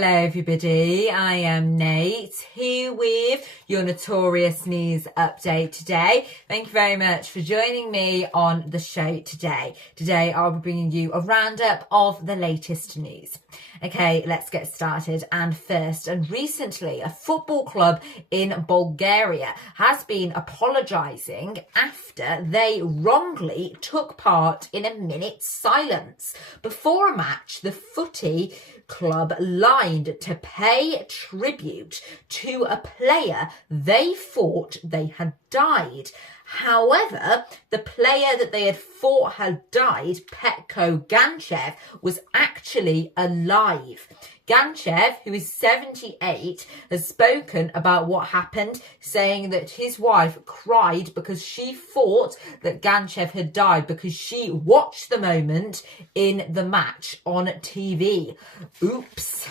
Hello everybody, I am Nate here with your Notorious News update today. Thank you very much for joining me on the show today. Today I'll be bringing you a roundup of the latest news. Okay, let's get started. And first, and recently, a football club in Bulgaria has been apologising after they wrongly took part in a minute's silence. Before a match, the footy club lied to pay tribute to a player they thought they had died. However, the player that they had thought had died, Petko Ganchev, was actually alive. Ganchev, who is 78, has spoken about what happened, saying that his wife cried because she thought that Ganchev had died because she watched the moment in the match on TV. Oops.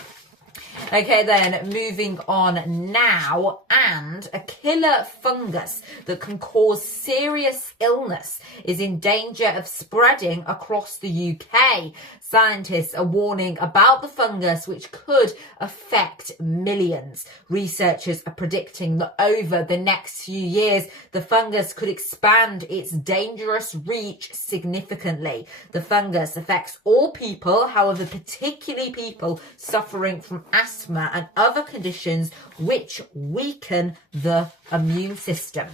Okay, then moving on now, and a killer fungus that can cause serious illness is in danger of spreading across the UK. Scientists are warning about the fungus, which could affect millions. Researchers are predicting that over the next few years, the fungus could expand its dangerous reach significantly. The fungus affects all people, however, particularly people suffering from asthma and other conditions which weaken the immune system.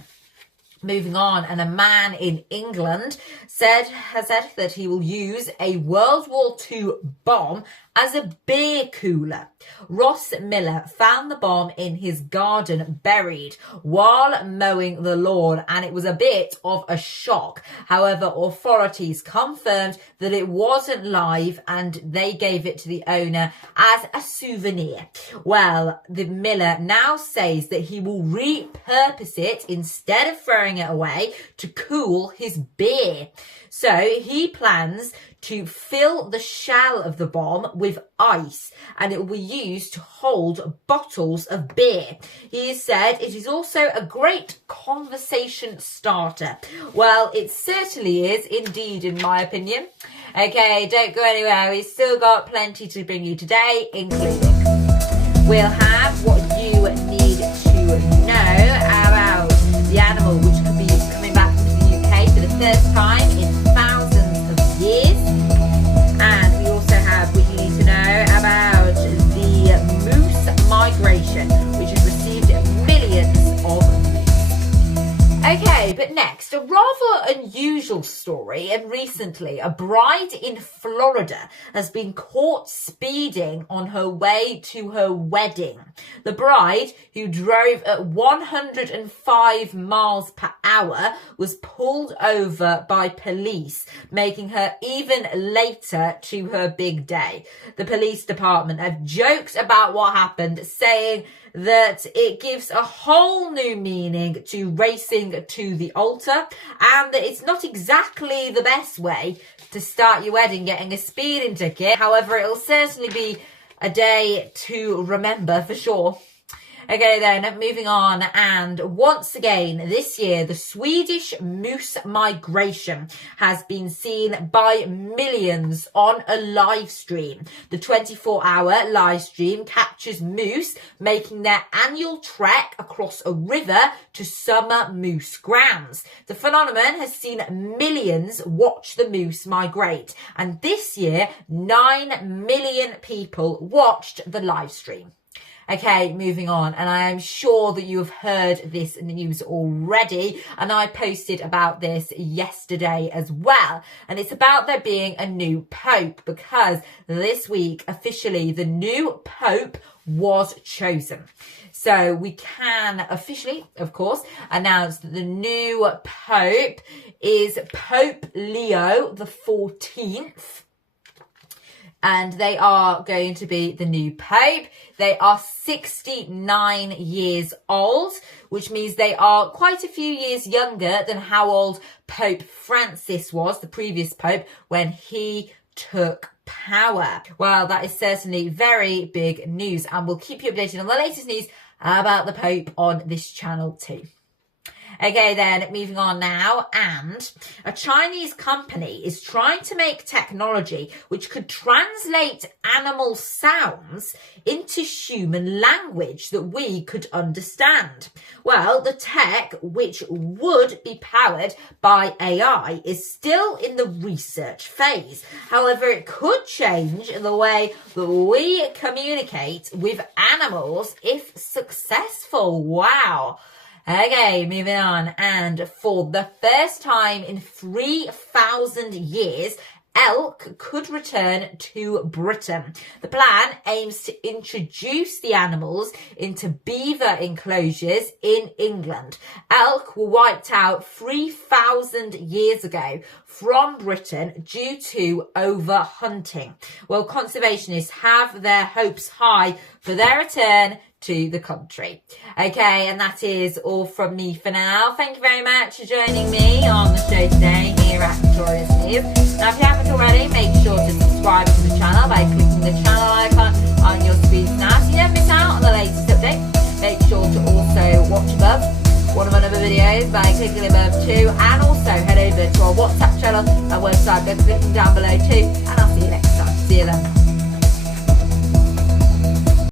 Moving on, and a man in England has said that he will use a World War II bomb as a beer cooler. Ross Miller found the bomb in his garden buried while mowing the lawn, and it was a bit of a shock. However, authorities confirmed that it wasn't live and they gave it to the owner as a souvenir. Well, the Miller now says that he will repurpose it instead of throwing it away to cool his beer. So he plans to fill the shell of the bomb with ice, and it will be used to hold bottles of beer. He has said it is also a great conversation starter. Well, it certainly is indeed, in my opinion. Okay, don't go anywhere. We've still got plenty to bring you today, including we'll have what you need to know about the animal which could be coming back to the UK for the first time in thousands of years. And we also have what you need to know about the moose migration, which has received millions of views. Okay, but next, a rather unusual story, and recently a bride in Florida has been caught speeding on her way to her wedding. The bride, who drove at 105 miles per hour, was pulled over by police, making her even later to her big day. The police department have joked about what happened, saying that it gives a whole new meaning to racing to the altar, and that it's not exactly the best way to start your wedding getting a speeding ticket. However, it'll certainly be a day to remember for sure. Okay then, moving on, and once again this year the Swedish moose migration has been seen by millions on a live stream. The 24-hour live stream captures moose making their annual trek across a river to summer moose grounds. The phenomenon has seen millions watch the moose migrate, and this year 9 million people watched the live stream. Okay, moving on, and I am sure that you have heard this news already, and I posted about this yesterday as well, and it's about there being a new pope, because this week officially the new pope was chosen. So we can officially, of course, announce that the new pope is Pope Leo the 14th. And they are going to be the new pope. They are 69 years old, which means they are quite a few years younger than how old Pope Francis was, the previous pope, when he took power. Well, that is certainly very big news, and we'll keep you updated on the latest news about the pope on this channel too. Okay, then moving on now. And a Chinese company is trying to make technology which could translate animal sounds into human language that we could understand. Well, the tech, which would be powered by AI, is still in the research phase. However, it could change the way that we communicate with animals if successful. Wow. Okay, moving on. And for the first time in 3,000 years, elk could return to Britain. The plan aims to introduce the animals into beaver enclosures in England. Elk were wiped out 3,000 years ago from Britain due to overhunting. Well, conservationists have their hopes high for their return to the country. Okay, and that is all from me for now. Thank you very much for joining me on the show today here at Notorious. Now, if you haven't already, make sure to subscribe to the channel by clicking the channel icon on your screen now so you don't miss out on the latest update. Make sure to also watch above one of my other videos by clicking above too, and also head over to our WhatsApp channel and website by clicking down below too, and I'll see you next time. See you then.